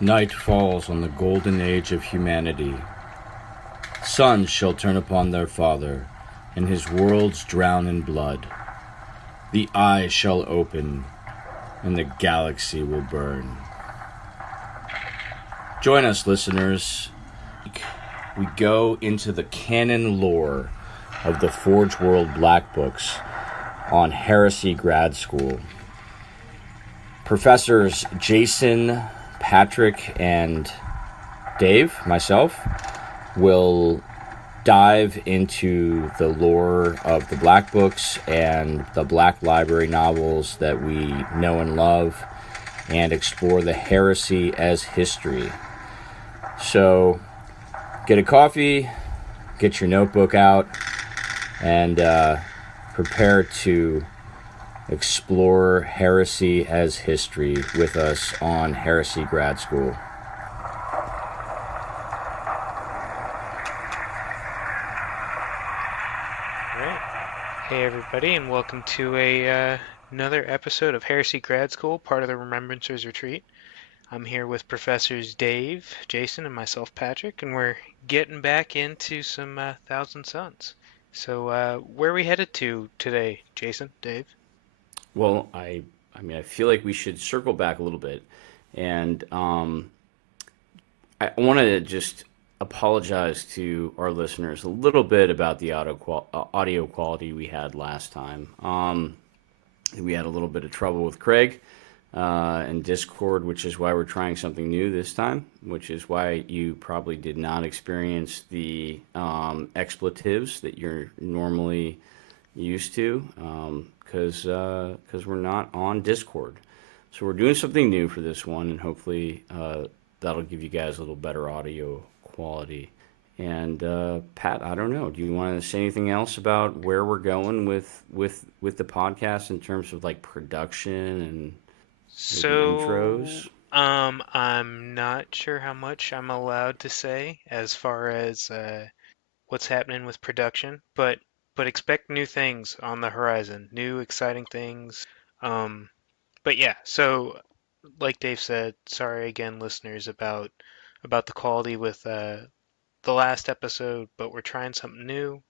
Night falls on the golden age of humanity. Sons shall turn upon their father, and his worlds drown in blood. The eye shall open, and the galaxy will burn. Join us, listeners. We go into the canon lore of the Forge World Black Books on Heresy Grad School. Professors Jason, Patrick, and Dave, myself, will dive into the lore of the Black Books and the Black Library novels that we know and love, and explore the heresy as history. So, get a coffee, get your notebook out, and prepare to explore heresy as history with us on Heresy Grad School. Hey everybody, and welcome to another episode of Heresy Grad School, part of the Remembrancers Retreat. I'm here with Professors Dave, Jason, and myself, Patrick, and we're getting back into some Thousand Suns. So, where are we headed to today, Jason, Dave? Well, I feel like we should circle back a little bit, and I want to just apologize to our listeners a little bit about the audio quality we had last time. We had a little bit of trouble with Craig and Discord, which is why we're trying something new this time, which is why you probably did not experience the expletives that you're normally used to, because we're not on Discord. So we're doing something new for this one, and hopefully that'll give you guys a little better audio quality. And Pat, I don't know. Do you want to say anything else about where we're going with the podcast in terms of like production and maybe So, intros? I'm not sure how much I'm allowed to say as far as what's happening with production, but expect new things on the horizon, new exciting things. Um, but yeah, so like Dave said, sorry again, listeners, about the quality with the last episode, but we're trying something new.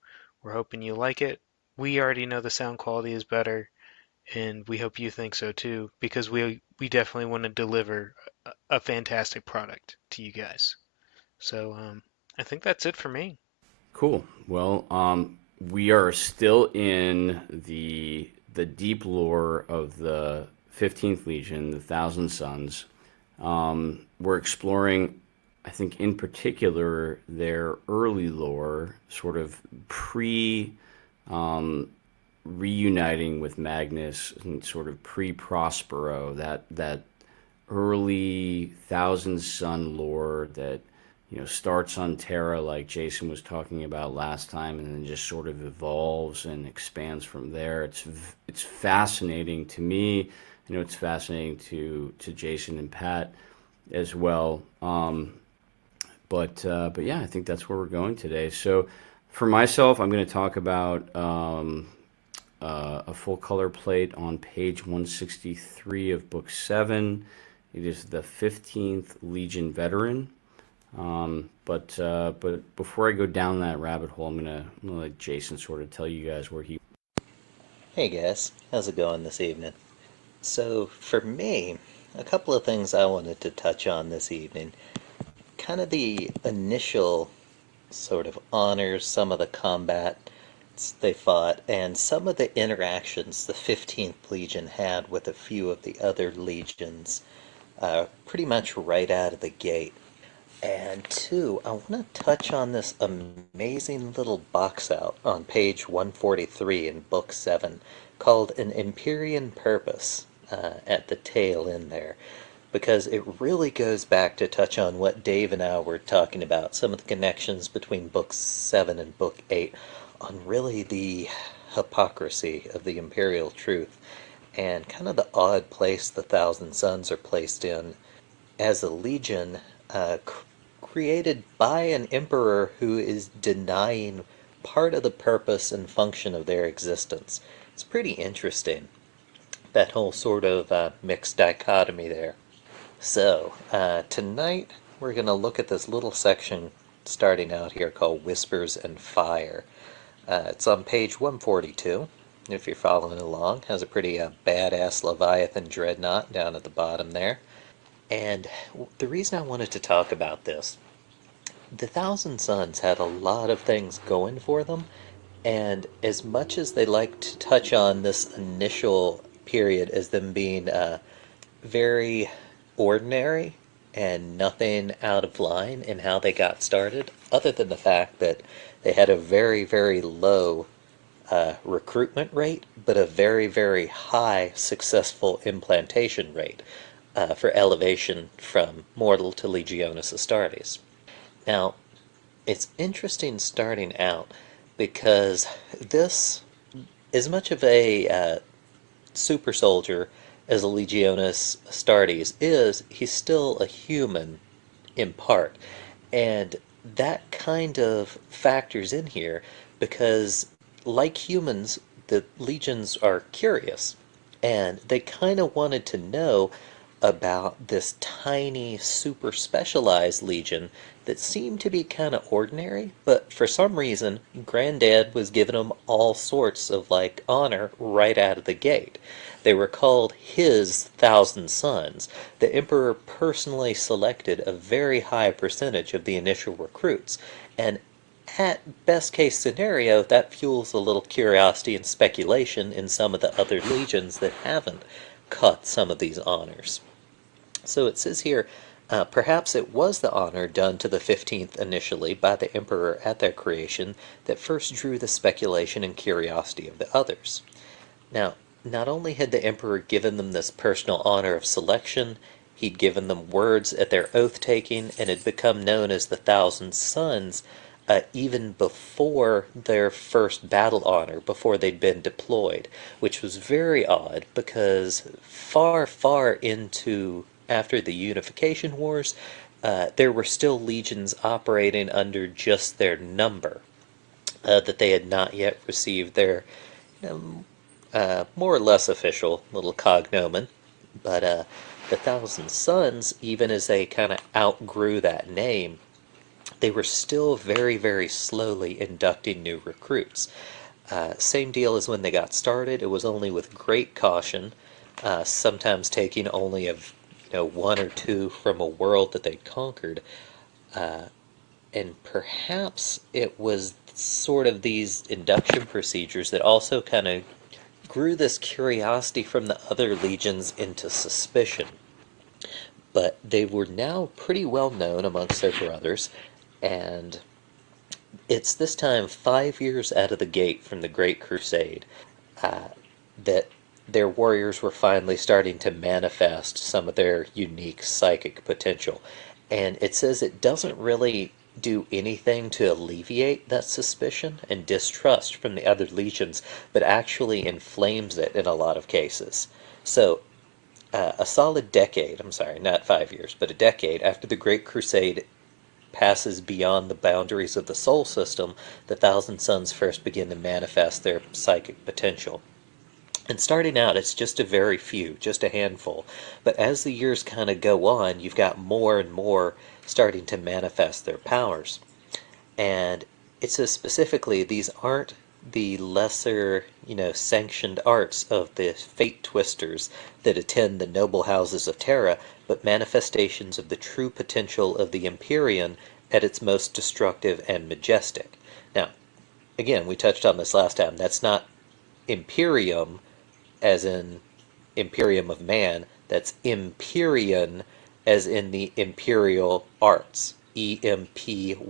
We're hoping you like it. We already know the sound quality is better, and we hope you think so too, because we definitely want to deliver a fantastic product to you guys. So, I think that's it for me. Cool. Well, we are still in the deep lore of the 15th Legion, the Thousand Sons. We're exploring, I think, in particular, their early lore, sort of pre reuniting with Magnus, and sort of pre Prospero, that early Thousand Son lore that starts on Terra, like Jason was talking about last time, and then just sort of evolves and expands from there. It's fascinating to me. It's fascinating to Jason and Pat as well. But yeah, I think that's where we're going today. So for myself, I'm going to talk about a full color plate on page 163 of book 7. It is the 15th Legion veteran. But before I go down that rabbit hole, I'm gonna let Jason sort of tell you guys where he. Hey guys, how's it going this evening? So, for me, a couple of things I wanted to touch on this evening. Kind of the initial sort of honors, some of the combat they fought, and some of the interactions the 15th Legion had with a few of the other legions pretty much right out of the gate. And two, I want to touch on this amazing little box out on page 143 in Book 7 called An Empyrean Purpose at the tail end there. Because it really goes back to touch on what Dave and I were talking about, some of the connections between Book 7 and Book 8 on really the hypocrisy of the Imperial truth and kind of the odd place the Thousand Sons are placed in as a legion created by an emperor who is denying part of the purpose and function of their existence. It's pretty interesting, that whole sort of mixed dichotomy there. Tonight we're going to look at this little section starting out here called Whispers and Fire. It's on page 142, if you're following along. Has a pretty badass Leviathan dreadnought down at the bottom there. And the reason I wanted to talk about this, the Thousand Sons had a lot of things going for them, and as much as they like to touch on this initial period as them being very ordinary and nothing out of line in how they got started, other than the fact that they had a very, very low recruitment rate, but a very, very high successful implantation rate for elevation from mortal to Legionis Astartes. Now, it's interesting starting out because this, as much of a super soldier as a Legionis Astartes is, he's still a human in part. And that kind of factors in here because, like humans, the legions are curious. And they kind of wanted to know about this tiny, super specialized legion that seemed to be kind of ordinary, but for some reason, Granddad was giving them all sorts of, like, honor right out of the gate. They were called his Thousand Sons. The Emperor personally selected a very high percentage of the initial recruits, and at best case scenario, that fuels a little curiosity and speculation in some of the other legions that haven't caught some of these honors. So it says here, perhaps it was the honor done to the 15th initially by the Emperor at their creation that first drew the speculation and curiosity of the others. Now, not only had the Emperor given them this personal honor of selection, he'd given them words at their oath-taking and had become known as the Thousand Sons even before their first battle honor, before they'd been deployed, which was very odd because far, far into after the Unification Wars, there were still legions operating under just their number, that they had not yet received their more or less official little cognomen. But the Thousand Sons, even as they kind of outgrew that name, they were still very, very slowly inducting new recruits. Same deal as when they got started. It was only with great caution, sometimes taking only one or two from a world that they'd conquered. And perhaps it was sort of these induction procedures that also kind of grew this curiosity from the other legions into suspicion. But they were now pretty well known amongst their brothers, and it's this time 5 years out of the gate from the Great Crusade that their warriors were finally starting to manifest some of their unique psychic potential. And it says it doesn't really do anything to alleviate that suspicion and distrust from the other legions, but actually inflames it in a lot of cases. So, a solid decade, I'm sorry, not 5 years, but a decade after the Great Crusade passes beyond the boundaries of the Sol system, the Thousand Sons first begin to manifest their psychic potential. And starting out, it's just a very few, just a handful. But as the years kind of go on, you've got more and more starting to manifest their powers. And it says specifically, these aren't the lesser, sanctioned arts of the fate twisters that attend the noble houses of Terra, but manifestations of the true potential of the Empyrean at its most destructive and majestic. Now, again, we touched on this last time. That's not Imperium as in Imperium of Man. That's Empyrean as in the Imperial Arts. Empyrean.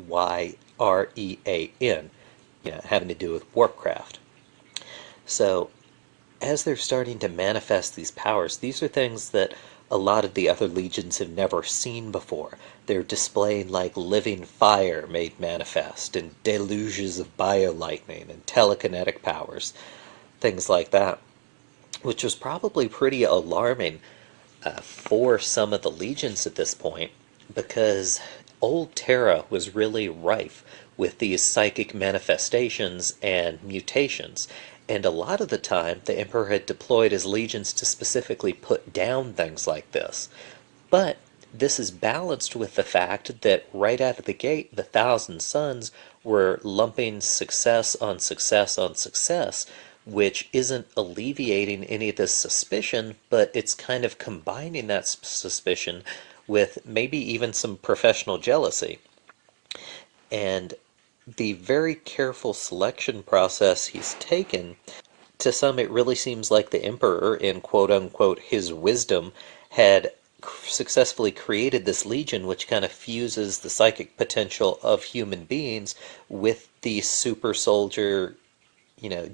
Having to do with warpcraft. So, as they're starting to manifest these powers, these are things that a lot of the other legions have never seen before. They're displaying like living fire made manifest, and deluges of biolightning, and telekinetic powers, things like that, which was probably pretty alarming for some of the legions at this point, because Old Terra was really rife with these psychic manifestations and mutations, and a lot of the time the Emperor had deployed his legions to specifically put down things like this. But this is balanced with the fact that right out of the gate, the Thousand Sons were lumping success on success on success, which isn't alleviating any of this suspicion, but it's kind of combining that suspicion with maybe even some professional jealousy. And the very careful selection process he's taken, to some it really seems like the Emperor, in quote unquote his wisdom, had successfully created this legion which kind of fuses the psychic potential of human beings with the super soldier,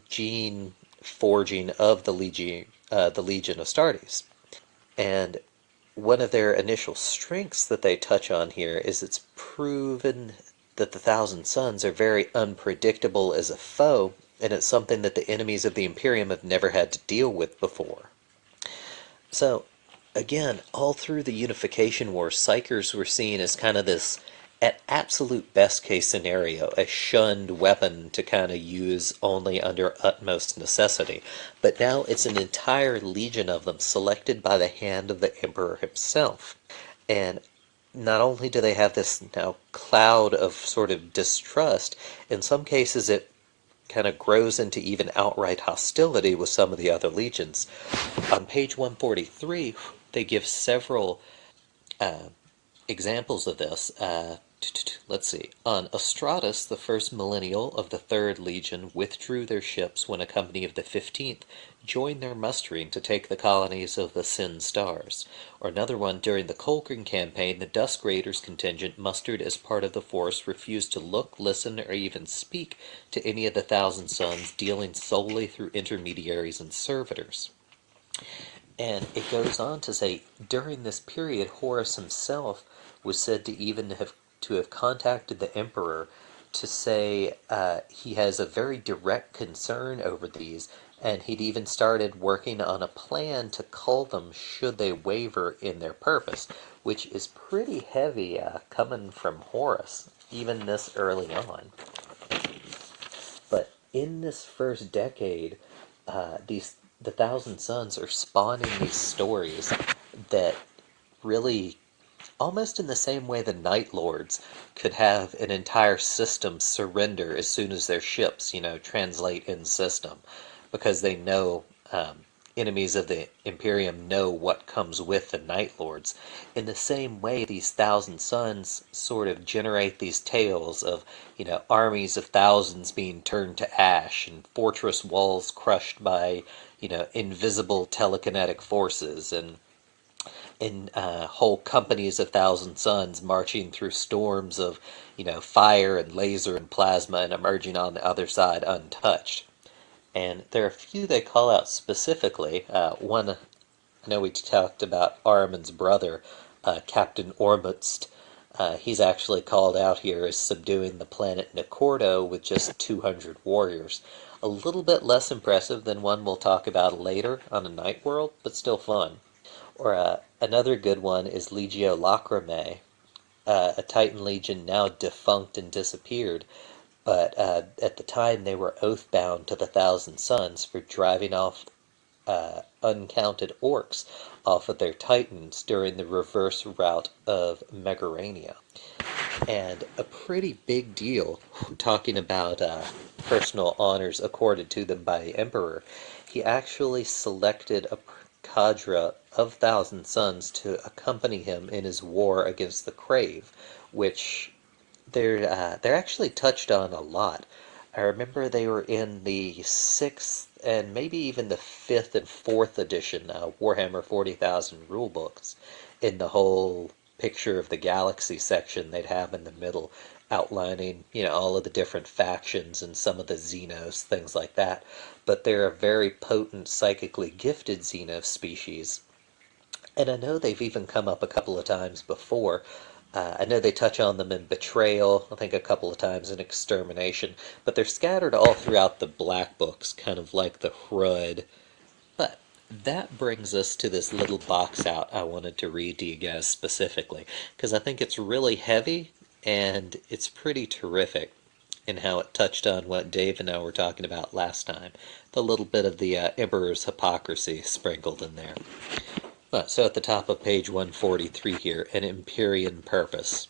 gene forging of the Legion of Astartes. And one of their initial strengths that they touch on here is it's proven that the Thousand Sons are very unpredictable as a foe, and it's something that the enemies of the Imperium have never had to deal with before. So, again, all through the Unification War, Psychers were seen as kind of this, at absolute best case scenario, a shunned weapon to kind of use only under utmost necessity. But now it's an entire legion of them selected by the hand of the Emperor himself. And not only do they have this now cloud of sort of distrust, in some cases it kind of grows into even outright hostility with some of the other legions. On page 143, they give several uh, examples of this. Let's see. On Astratus, the first millennial of the Third Legion withdrew their ships when a company of the 15th joined their mustering to take the colonies of the Sin Stars. Or another one, during the Colgrin campaign, the Dusk Raiders contingent mustered as part of the force refused to look, listen, or even speak to any of the Thousand Sons, dealing solely through intermediaries and servitors. And it goes on to say, during this period, Horus himself was said to have contacted the emperor to say he has a very direct concern over these, and he'd even started working on a plan to cull them should they waver in their purpose, which is pretty heavy coming from Horus, even this early on. But in this first decade, the Thousand Sons are spawning these stories that really, almost in the same way the Night Lords could have an entire system surrender as soon as their ships, translate in system, because they know enemies of the Imperium know what comes with the Night Lords. In the same way, these Thousand Sons sort of generate these tales of, armies of thousands being turned to ash and fortress walls crushed by, invisible telekinetic forces, and whole companies of Thousand Sons marching through storms of, fire and laser and plasma and emerging on the other side untouched. And there are a few they call out specifically. One, I know we talked about Ahriman's brother, Captain Ormuzd. He's actually called out here as subduing the planet Nicordo with just 200 warriors. A little bit less impressive than one we'll talk about later on a Night World, but still fun. Or another good one is Legio Lacrimae, a Titan Legion now defunct and disappeared, but at the time they were oath-bound to the Thousand Sons for driving off uncounted orcs off of their Titans during the reverse route of Megarania. And a pretty big deal, talking about personal honors accorded to them by the Emperor, he actually selected a cadre of Thousand Sons to accompany him in his war against the Crave, which they're actually touched on a lot. I remember they were in the sixth and maybe even the fifth and fourth edition Warhammer 40,000 rulebooks. In the whole picture of the galaxy section they'd have in the middle, outlining all of the different factions and some of the Xenos, things like that. But they're a very potent, psychically gifted Xeno species, and I know they've even come up a couple of times before. I know they touch on them in Betrayal, I think a couple of times in Extermination, but they're scattered all throughout the Black Books, kind of like the Hrud. But that brings us to this little box out I wanted to read to you guys specifically, because I think it's really heavy, and it's pretty terrific in how it touched on what Dave and I were talking about last time. The little bit of the Emperor's hypocrisy sprinkled in there. So at the top of page 143 here, an Empyrean purpose.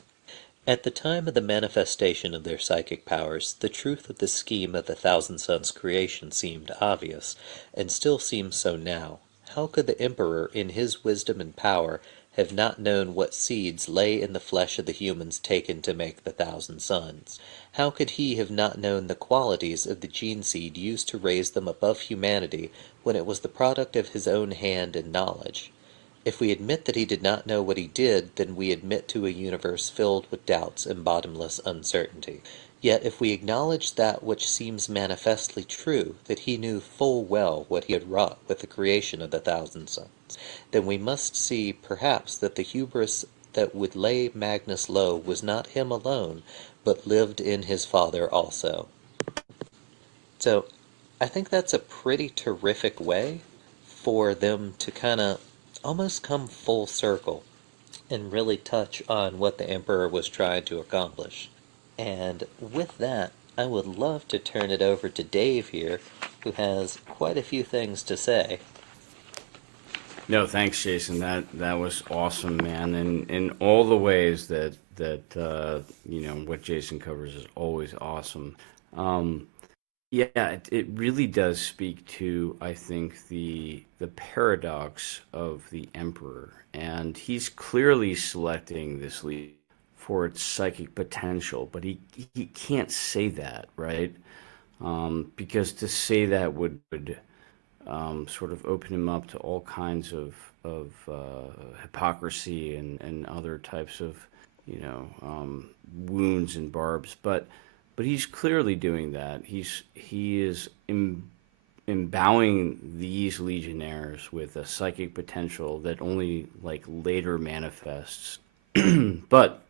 At the time of the manifestation of their psychic powers, the truth of the scheme of the Thousand Sons' creation seemed obvious, and still seems so now. How could the Emperor, in his wisdom and power, have not known what seeds lay in the flesh of the humans taken to make the Thousand Sons? How could he have not known the qualities of the gene seed used to raise them above humanity when it was the product of his own hand and knowledge? If we admit that he did not know what he did, then we admit to a universe filled with doubts and bottomless uncertainty. Yet if we acknowledge that which seems manifestly true, that he knew full well what he had wrought with the creation of the Thousand Sons, then we must see, perhaps, that the hubris that would lay Magnus low was not him alone, but lived in his father also. So, I think that's a pretty terrific way for them to kind of almost come full circle and really touch on what the Emperor was trying to accomplish. And with that, I would love to turn it over to Dave here, who has quite a few things to say. No, thanks, Jason. That was awesome, man. And in all the ways that what Jason covers is always awesome. Um, yeah, it really does speak to, I think, the paradox of the Emperor, and he's clearly selecting this lead for its psychic potential, but he can't say that, right? Because to say that would sort of open him up to all kinds of hypocrisy and other types of wounds and barbs. But he's clearly doing that. He is imbowing these legionnaires with a psychic potential that only like later manifests. But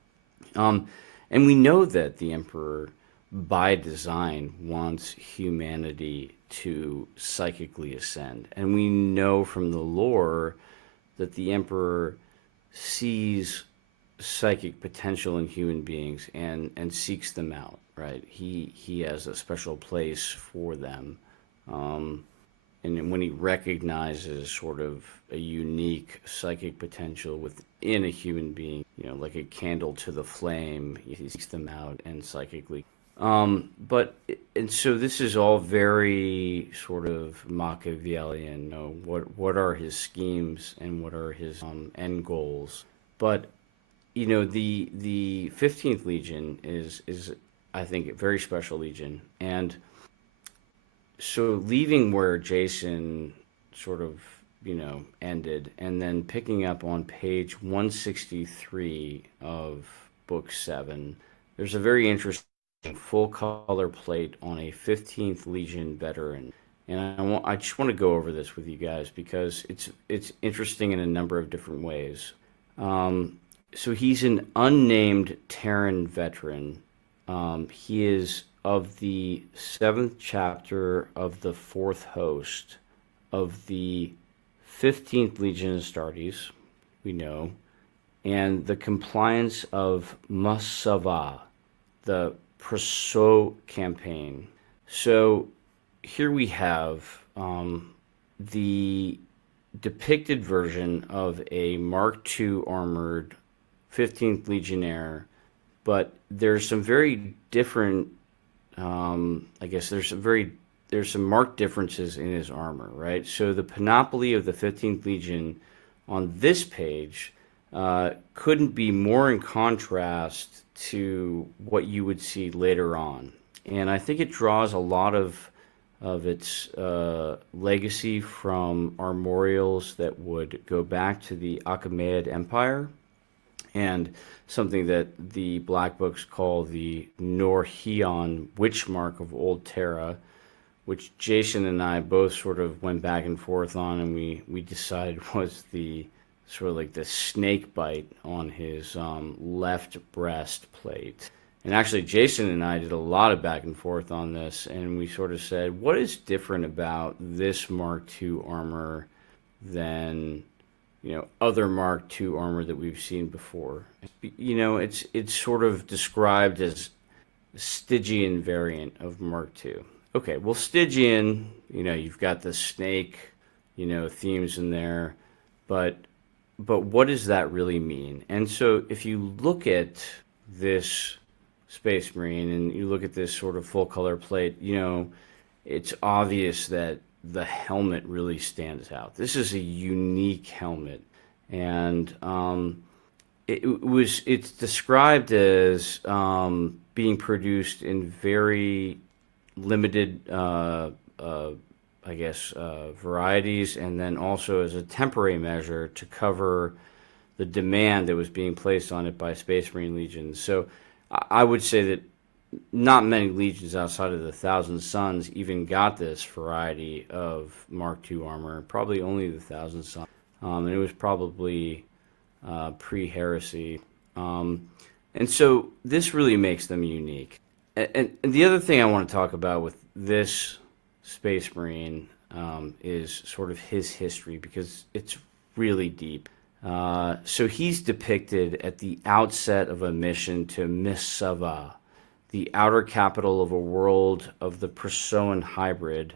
and we know that the Emperor, by design, wants humanity to psychically ascend. And we know from the lore that the Emperor sees psychic potential in human beings and seeks them out, right? He has a special place for them. Um, and when he recognizes sort of a unique psychic potential within a human being, like a candle to the flame, he seeks them out and psychically. But and so this is all very sort of Machiavellian. What are his schemes and what are his end goals? But the 15th Legion is I think a very special legion, and so leaving where Jason sort of ended, and then picking up on page 163 of book 7, there's a very interesting full color plate on a 15th Legion veteran. And I just want to go over this with you guys because it's interesting in a number of different ways. So he's an unnamed Terran veteran. He is of the 7th chapter of the 4th host of the 15th Legion Astartes, we know, and the compliance of Masava, the Perso campaign. So here we have the depicted version of a Mark II armored 15th Legionnaire, but there's some very different, I guess there's some marked differences in his armor, right? So the panoply of the 15th Legion on this page couldn't be more in contrast to what you would see later on. And I think it draws a lot of its legacy from armorials that would go back to the Achaemenid Empire, and something that the Black Books call the Norheon witch mark of Old Terra, which Jason and I both sort of went back and forth on, and we decided was the sort of like the snake bite on his left breastplate. And actually, Jason and I did a lot of back and forth on this, and we sort of said, what is different about this Mark II armor than other Mark II armor that we've seen before? It's sort of described as Stygian variant of Mark II. Okay, well, Stygian, you've got the snake, themes in there, but but what does that really mean? And so if you look at this Space Marine and you look at this sort of full color plate, it's obvious that the helmet really stands out. This is a unique helmet, and it's described as being produced in very limited, I guess, varieties, and then also as a temporary measure to cover the demand that was being placed on it by Space Marine legions. So I would say that not many legions outside of the Thousand Sons even got this variety of Mark II armor. Probably only the Thousand Sons, and it was probably pre-Heresy. And so this really makes them unique. And the other thing I want to talk about with this Space Marine is sort of his history, because it's really deep. So he's depicted at the outset of a mission to Missava, the outer capital of a world of the Persoan hybrid,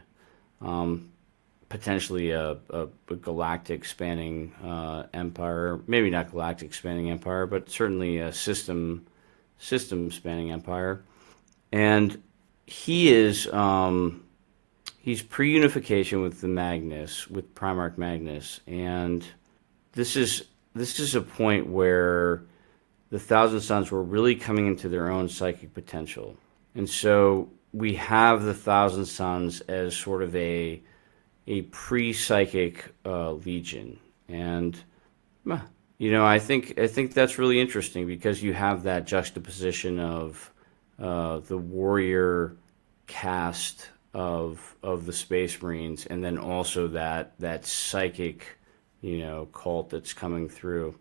potentially a galactic spanning empire, maybe not galactic spanning empire, but certainly a system spanning empire. And he is he's pre-unification with the Magnus, with Primarch Magnus, and this is a point where the Thousand Sons were really coming into their own psychic potential. And so we have the Thousand Sons as sort of a pre-psychic legion. And I think that's really interesting, because you have that juxtaposition of the warrior caste of the Space Marines, and then also that psychic cult that's coming through.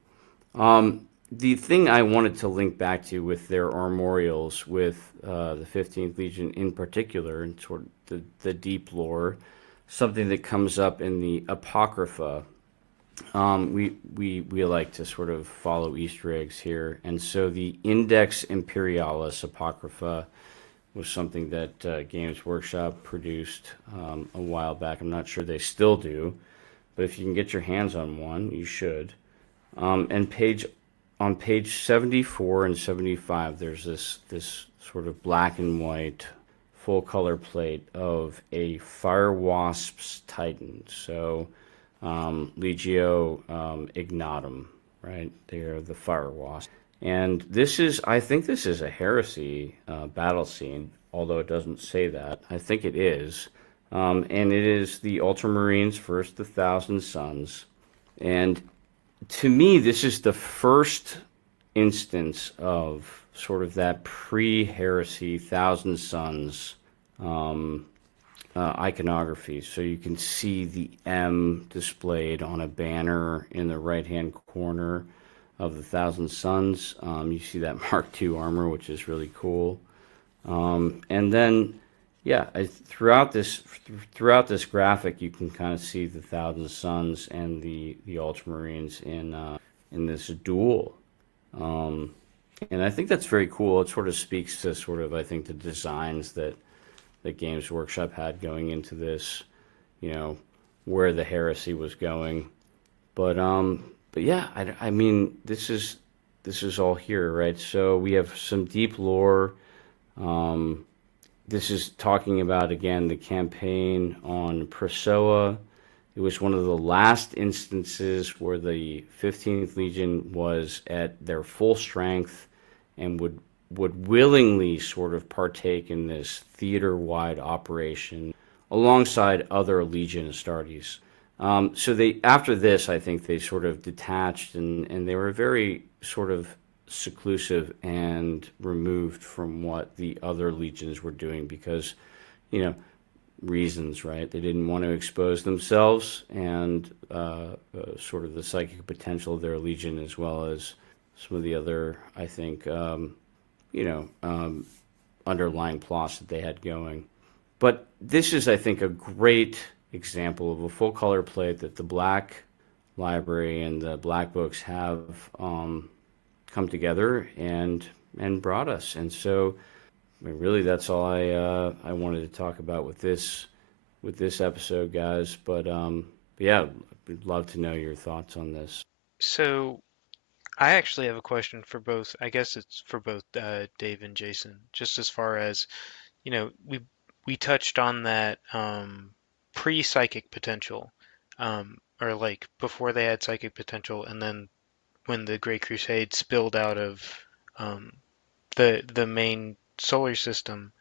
The thing I wanted to link back to with their armorials, with the 15th Legion in particular, and sort of the deep lore, something that comes up in the Apocrypha. We like to sort of follow Easter eggs here, and so the Index Imperialis Apocrypha was something that Games Workshop produced a while back. I'm not sure they still do, but if you can get your hands on one, you should. And on page 74 and 75, there's this sort of black and white full color plate of a Fire Wasp's Titan. So Legio Ignatum, right? They're the Fire Wasp. And I think this is a Heresy battle scene, although it doesn't say that. I think it is. And it is the Ultramarines versus the Thousand Sons. And to me, this is the first instance of sort of that pre-Heresy Thousand Sons iconography. So you can see the M displayed on a banner in the right-hand corner of the Thousand Sons. You see that Mark II armor, which is really cool. And then, throughout this graphic, you can kind of see the Thousand Sons and the Ultramarines in this duel. And I think that's very cool. It sort of speaks to sort of, I think, the designs that Games Workshop had going into this, where the Heresy was going. But yeah, I mean, this is all here, right? So we have some deep lore. This is talking about, again, the campaign on Persoa. It was one of the last instances where the 15th Legion was at their full strength and would willingly sort of partake in this theater-wide operation alongside other Legion Astartes. So after this, I think they sort of detached, and they were very sort of seclusive and removed from what the other legions were doing, because, reasons, right? They didn't want to expose themselves and sort of the psychic potential of their legion, as well as some of the other, I think, underlying plots that they had going. But this is, I think, a great example of a full color plate that the Black Library and the Black Books have come together and brought us. And so, I mean, really, that's all I wanted to talk about with this episode, guys. But yeah, we'd love to know your thoughts on this. So I actually have a question for both. I guess it's for both Dave and Jason. Just as far as, you know, we touched on that pre-psychic potential, or like before they had psychic potential, and then when the Great Crusade spilled out of um, the main solar system,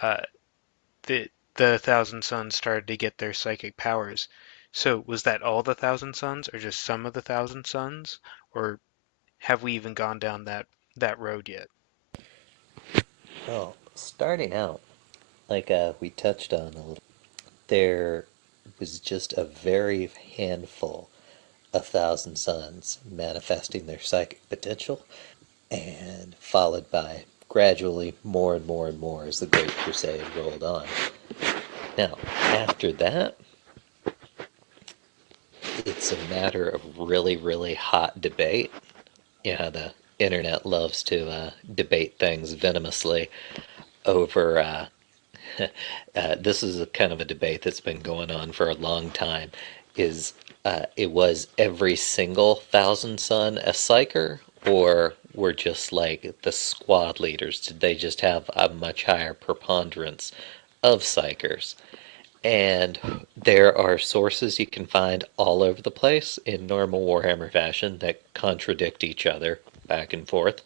uh, the Thousand Sons started to get their psychic powers. So was that all the Thousand Sons, or just some of the Thousand Sons, or have we even gone down that road yet? Well, starting out, like we touched on a little, there was just a very handful of Thousand Suns manifesting their psychic potential, and followed by gradually more and more and more as the Great Crusade rolled on. Now, after that, it's a matter of really, really hot debate. You know how the internet loves to debate things venomously over. This is a kind of a debate that's been going on for a long time. Is it was every single Thousand Sun a psyker, or were just like the squad leaders? Did they just have a much higher preponderance of psychers? And there are sources you can find all over the place in normal Warhammer fashion that contradict each other back and forth.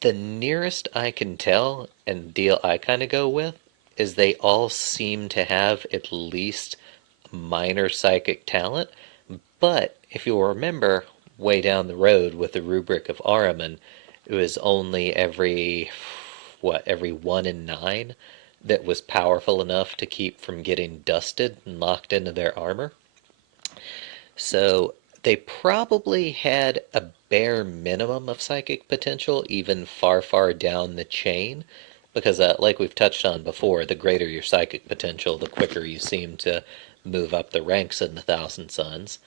The nearest I can tell, and the deal I kind of go with, is they all seem to have at least minor psychic talent. But if you'll remember, way down the road with the rubric of Ahriman, it was only every 1 in 9 that was powerful enough to keep from getting dusted and locked into their armor. So they probably had a bare minimum of psychic potential, even far, far down the chain. Because, like we've touched on before, the greater your psychic potential, the quicker you seem to move up the ranks in the Thousand Suns.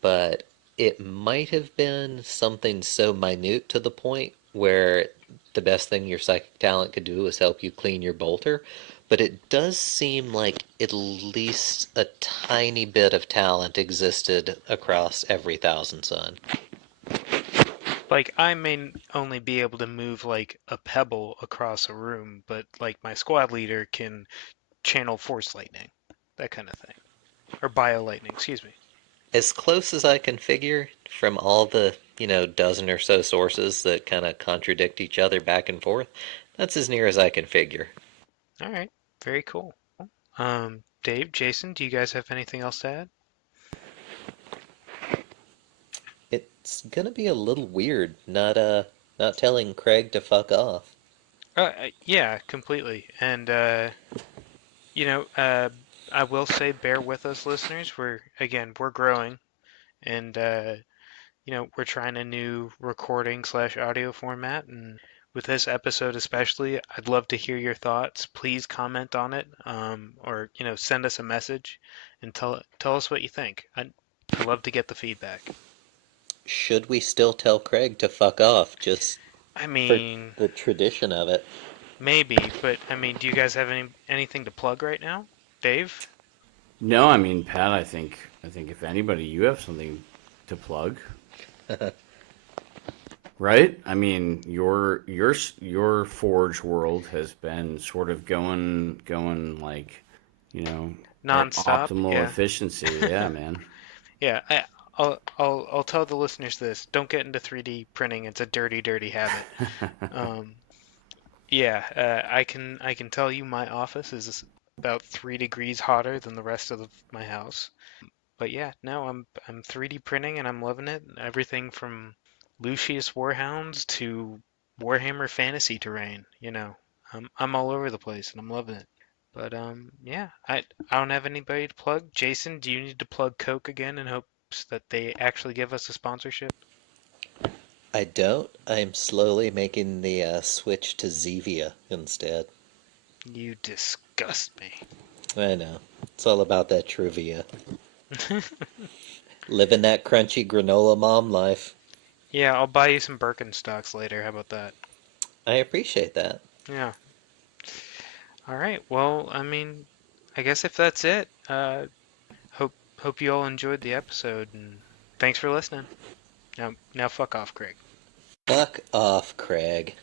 But it might have been something so minute to the point where the best thing your psychic talent could do is help you clean your bolter. But it does seem like at least a tiny bit of talent existed across every Thousand Sun. Like I may only be able to move like a pebble across a room, but like my squad leader can channel force lightning, that kind of thing, or bio lightning, excuse me. As close as I can figure from all the, dozen or so sources that kind of contradict each other back and forth, that's as near as I can figure. All right, very cool. Dave, Jason, do you guys have anything else to add? It's gonna be a little weird not telling Craig to fuck off. Yeah, completely. And you know, I will say, bear with us, listeners. We're growing, and we're trying a new recording slash audio format. And with this episode especially, I'd love to hear your thoughts. Please comment on it, or send us a message and tell us what you think. I love to get the feedback. Should we still tell Craig to fuck off just I for mean, the tradition of it? maybe, but I mean, do you guys have anything to plug right now, Dave? No, I mean, Pat, I think if anybody, you have something to plug, right? I mean, your Forge world has been sort of going like, at Nonstop, optimal yeah. efficiency. Yeah, man. Yeah, I'll tell the listeners this. Don't get into 3D printing. It's a dirty, dirty habit. Um, yeah, I can tell you my office is about 3 degrees hotter than the rest of my house. But yeah, no, I'm 3D printing and I'm loving it. Everything from Lucius Warhounds to Warhammer Fantasy terrain. I'm all over the place and I'm loving it. But yeah, I don't have anybody to plug. Jason, do you need to plug Coke again in hopes that they actually give us a sponsorship? I don't. I'm slowly making the switch to Zevia instead. You disgust me. I know. It's all about that trivia. Living that crunchy granola mom life. Yeah, I'll buy you some Birkenstocks later. How about that? I appreciate that. Yeah. All right. Well, I mean, I guess if that's it, hope you all enjoyed the episode and thanks for listening. Now fuck off, Craig. Fuck off, Craig.